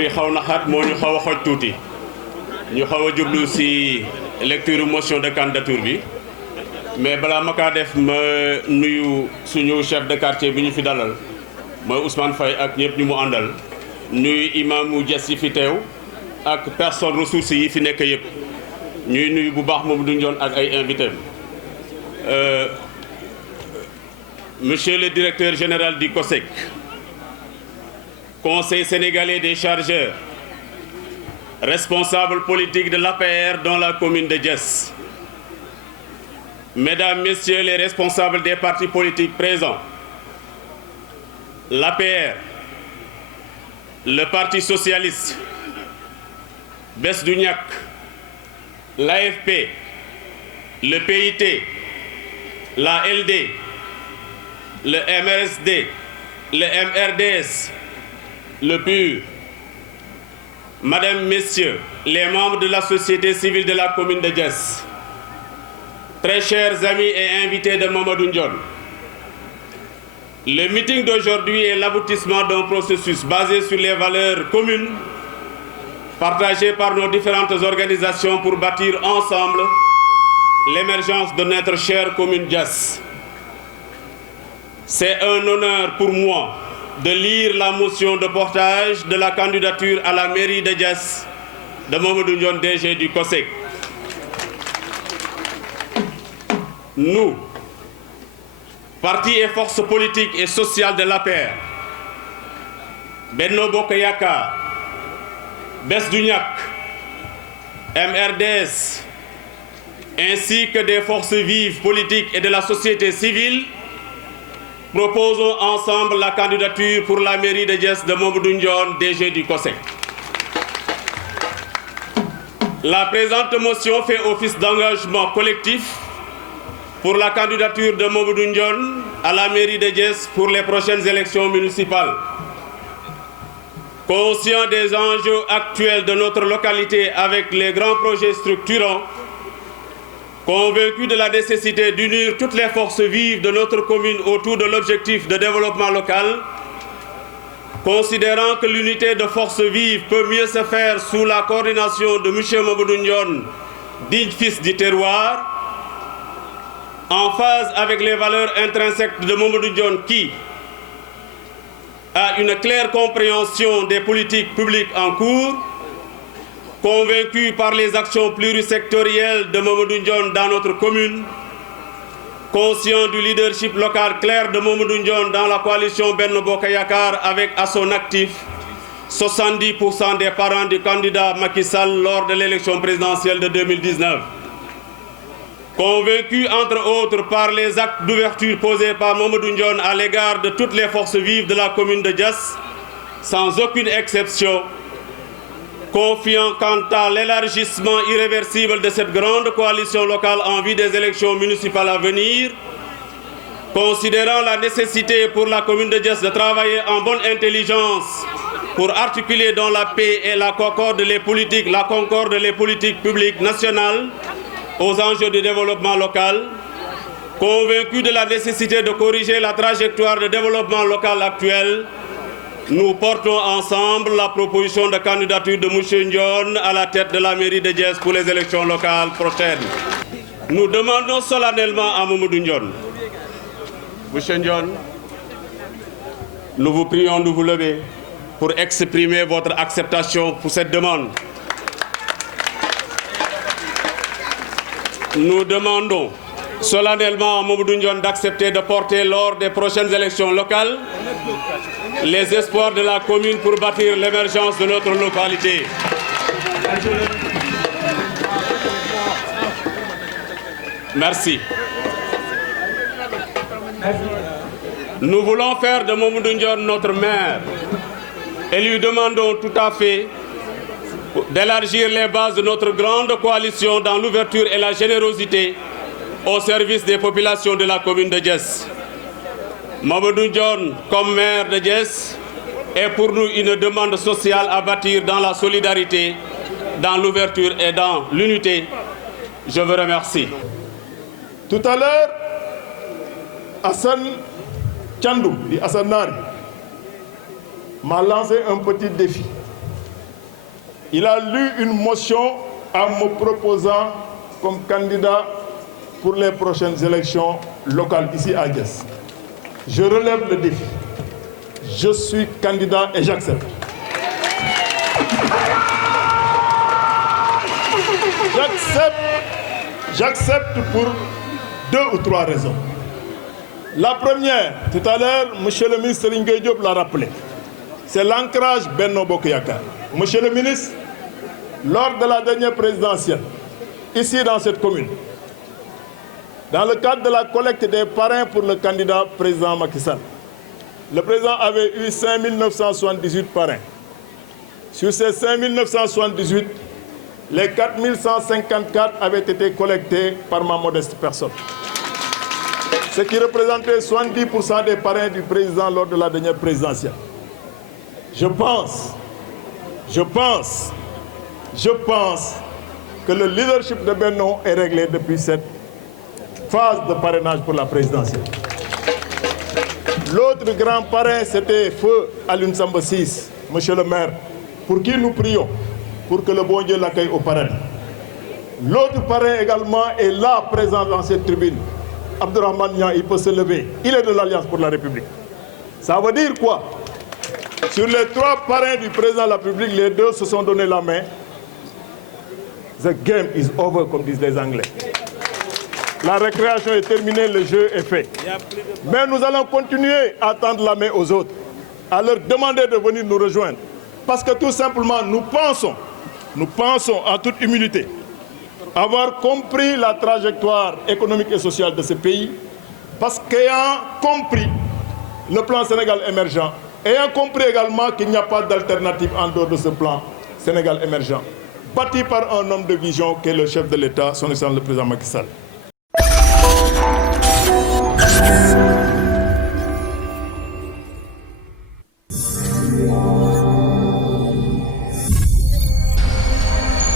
bi xaw na xat moo ñu xaw a xoj tuuti ñu xaw a jublu ci lecture motion de candidature bi mais balaa ma kaa def ma nuyu suñu chef de quartier bi ñu fi dalal mooy Ousmane Faye ak ñëpp ñu mu àndal nuyu imaamu Diass yi fi teew ak personne ressources yi fi nekk yëpp ñuy nuyu bu baax moom duñ doon ak ay invités monsieur le directeur général du COSEC, Conseil sénégalais des chargeurs, responsable politique de l'APR dans la commune de Diass, mesdames, messieurs les responsables des partis politiques présents, l'APR, le Parti socialiste, Bess du Ñakk, l'AFP, le PIT, la LD, le MRSD, le MRDS, le PUR, Madame, Messieurs, les membres de la société civile de la commune de Diass, très chers amis et invités de Mamadou Ndione, le meeting d'aujourd'hui est l'aboutissement d'un processus basé sur les valeurs communes partagées par nos différentes organisations pour bâtir ensemble l'émergence de notre chère commune Diass. C'est un honneur pour moi de lire la motion de portage de la candidature à la mairie de Diass de Mamadou Ndione, DG du COSEC. Nous, parti et force politique et sociale de l'APR, Benno Bokk Yakaar, Bess du Ñakk, MRDS, ainsi que des forces vives politiques et de la société civile, proposons ensemble la candidature pour la mairie de Diass de Mamadou Ndione, DG du COSEC. La présente motion fait office d'engagement collectif pour la candidature de Mamadou Ndione à la mairie de Diass pour les prochaines élections municipales. Conscient des enjeux actuels de notre localité avec les grands projets structurants, convaincu de la nécessité d'unir toutes les forces vives de notre commune autour de l'objectif de développement local, considérant que l'unité de forces vives peut mieux se faire sous la coordination de M. Mamadou Ndione, digne fils du terroir, en phase avec les valeurs intrinsèques de Mamadou Ndione qui a une claire compréhension des politiques publiques en cours, convaincu par les actions plurisectorielles de Mamadou Ndione dans notre commune, conscient du leadership local clair de Mamadou Ndione dans la coalition Benno Bokk Yakaar avec à son actif 70% des parents du candidat Macky Sall lors de l'élection présidentielle de 2019. Convaincu entre autres par les actes d'ouverture posés par Mamadou Ndione à l'égard de toutes les forces vives de la commune de Diass, sans aucune exception, confiant quant à l'élargissement irréversible de cette grande coalition locale en vue des élections municipales à venir, considérant la nécessité pour la commune de Diass de travailler en bonne intelligence pour articuler dans la paix et la concorde les politiques publiques nationales aux enjeux du développement local, convaincu de la nécessité de corriger la trajectoire de développement local actuelle, nous portons ensemble la proposition de candidature de M. Ndione à la tête de la mairie de Diass pour les élections locales prochaines. Nous demandons solennellement à Mamadou Ndione. M. Ndione, nous vous prions de vous lever pour exprimer votre acceptation pour cette demande. Nous demandons solennellement à Mamadou Ndione d'accepter de porter lors des prochaines élections locales les espoirs de la commune pour bâtir l'émergence de notre localité. Merci. Nous voulons faire de Mamadou Ndione notre maire et lui demandons tout à fait d'élargir les bases de notre grande coalition dans l'ouverture et la générosité au service des populations de la commune de Diass. Mamadou Ndione, comme maire de Diass, est pour nous une demande sociale à bâtir dans la solidarité, dans l'ouverture et dans l'unité. Je vous remercie. Tout à l'heure, Hassan Tchandou, dit Hassan Nari, m'a lancé un petit défi. il a lu une motion en me proposant comme candidat pour les prochaines élections locales ici à Diass. Je relève le défi. Je suis candidat et j'accepte. J'accepte pour 2 ou 3 raisons. La première, tout à l'heure, M. le ministre Serigne Gueye Diop l'a rappelé, c'est l'ancrage Benno Bokk Yakaar. Monsieur le ministre, lors de la dernière présidentielle, ici dans cette commune, dans le cadre de la collecte des parrains pour le candidat président Macky Sall, le président avait eu 5 978 parrains. Sur ces 5 978, les 4 154 avaient été collectés par ma modeste personne. Ce qui représentait 70% des parrains du président lors de la dernière présidentielle. Je pense que le leadership de Benno est réglé depuis cette phase de parrainage pour la présidentielle. L'autre grand parrain, c'était Feu Alioune Samba Ciss, monsieur le maire, pour qui nous prions, pour que le bon Dieu l'accueille au paradis. L'autre parrain également est là, présent dans cette tribune. Abdourahmane Niang, il peut se lever. Il est de l'Alliance pour la République. Ça veut dire quoi? Sur les 3 parrains du président de la République, les 2 se sont donné la main. The game is over, comme disent les Anglais. La récréation est terminée, le jeu est fait. Mais nous allons continuer à tendre la main aux autres, à leur demander de venir nous rejoindre. Parce que tout simplement, nous pensons en toute humilité, avoir compris la trajectoire économique et sociale de ce pays, parce qu'ayant compris le plan Sénégal émergent, ayant compris également qu'il n'y a pas d'alternative en dehors de ce plan Sénégal émergent, bâti par un homme de vision qui est le chef de l'État, son excellence le président Macky Sall.